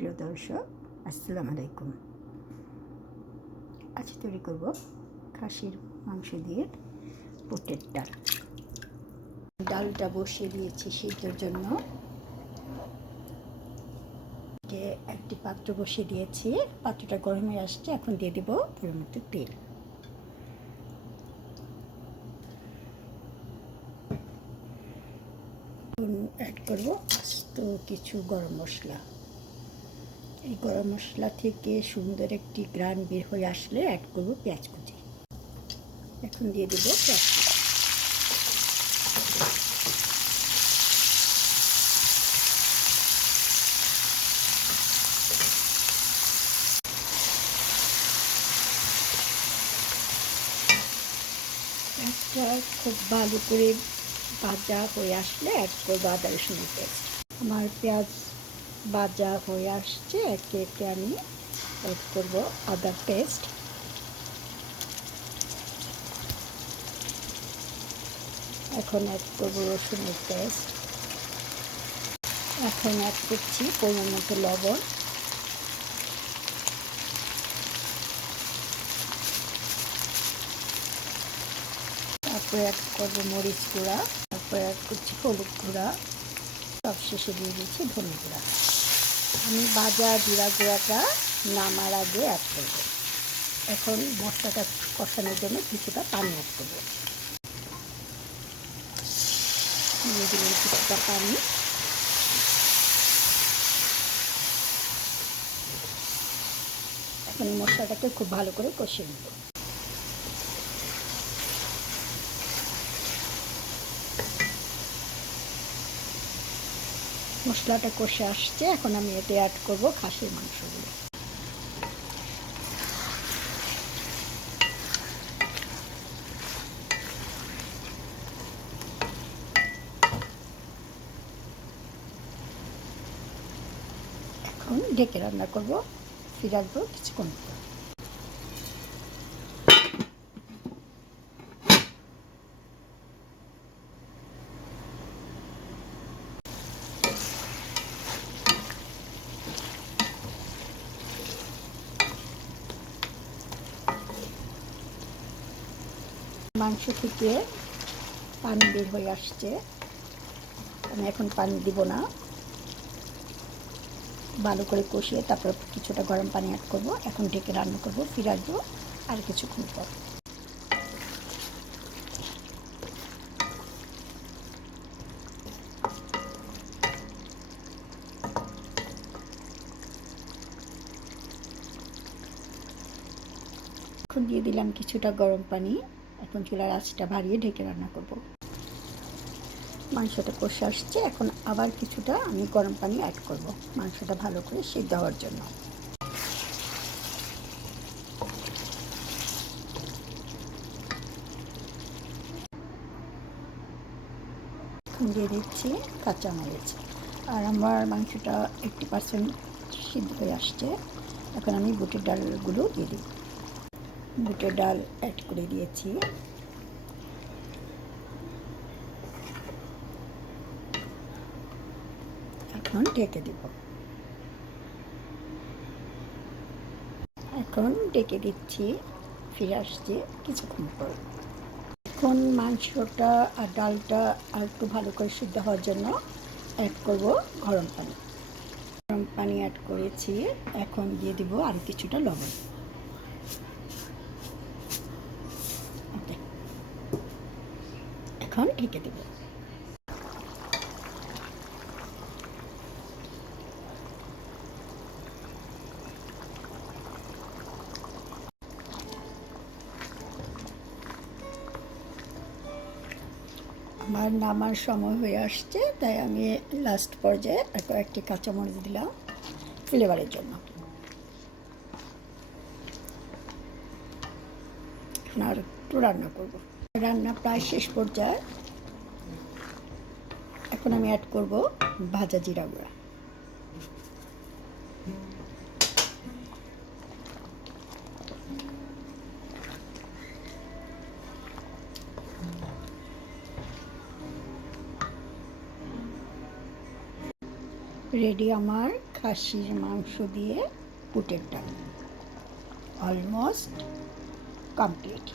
সুপ্রিয় দর্শক, আসসালামু আলাইকুম। আজ তৈরি করব খাসির মাংস দিয়ে বুটের ডাল ডালটা বসিয়ে দিয়েছি সিদ্ধর জন্য। একটি পাত্র বসিয়ে দিয়েছি। পাত্রটা গরমে আসছে, এখন দিয়ে দেবো পুরো মতো তেল অ্যাড করব আস্ত কিছু গরম মশলা। এই গরম মশলা থেকে সুন্দর একটি গ্রান বের হয়ে আসলে অ্যাড করব পেঁয়াজ কুচি। এখন দিয়ে দেব পেঁয়াজ খুব ভালো করে ভাজা হয়ে আসলে অ্যাড করব আদা রসুনের পেস্ট। আমার পেঁয়াজ ভাজা হয়ে আসছে। একে একে আমি অ্যাড করব আদার পেস্ট এখন অ্যাড করব রসুনের পেস্ট এখন অ্যাড করছি পরিমাণ মতো লবণ। তারপরে অ্যাড করব মরিচ গুঁড়া। তারপরে অ্যাড করছি হলুদ গুঁড়া। সব শেষে দিয়ে দিচ্ছি ধনে গুঁড়া। আমি ভাজা জিরা গুঁড়াটা নামার আগে অ্যাড করব। এখন মশলাটা কষানোর জন্য কিছুটা পানি অ্যাড করব। কিছুটা পানি। এখন মশলাটাকে খুব ভালো করে কষিয়ে নেব। মশলাটা কষে আসছে, এখন আমি এতে অ্যাড করব খাসির মাংসগুলো। এখন ঢেকে রান্না করব, ফিরে আসব কিছুক্ষণ মাংস থেকে পানি বের হয়ে আসছে। আমি এখন পানি দিব না। ভালো করে কষিয়ে তারপর কিছুটা গরম পানি অ্যাড করব। এখন ঢেকে রান্না করব ফিরে আসব আর কিছুক্ষণ পর। এখন দিয়ে দিলাম কিছুটা গরম পানি। এখন চুলার আঁচটা বাড়িয়ে ঢেকে রান্না করব। মাংসটা কষে আসছে, এখন আবার কিছুটা আমি গরম পানি অ্যাড করব, মাংসটা ভালো করে সিদ্ধ হওয়ার জন্য। দিয়ে দিচ্ছি কাঁচা কাঁচামরিচ। আর আমার মাংসটা এইটটি পার্সেন্ট সিদ্ধ হয়ে আসছে, এখন আমি বুটের ডালগুলো দিয়ে দিই বুটের ডাল অ্যাড করে দিয়েছি। এখন ঢেকে দিব। এখন ডেকে দিচ্ছি, ফিরে আসছে কিছুক্ষণ পর। এখন মাংসটা আর ডালটা আর একটু ভালো করে সিদ্ধ হওয়ার জন্য অ্যাড করব গরম পানি। গরম পানি অ্যাড করেছি, এখন দিয়ে দিব আর কিছুটা লবণ এখন ঢেকে দেব। আমার নামার সময় হয়ে আসছে, তাই আমি লাস্ট পর্যায়ে আর কয়েকটি কাঁচামরিচ দিলাম ফ্লেভারের জন্য। আর একটু রান্না করব। রান্না প্রায় শেষ পর্যায়ে এখন আমি অ্যাড করব ভাজা জিরা গুঁড়া। রেডি আমার খাসির মাংস দিয়ে পুটের ডাল অলমোস্ট কমপ্লিট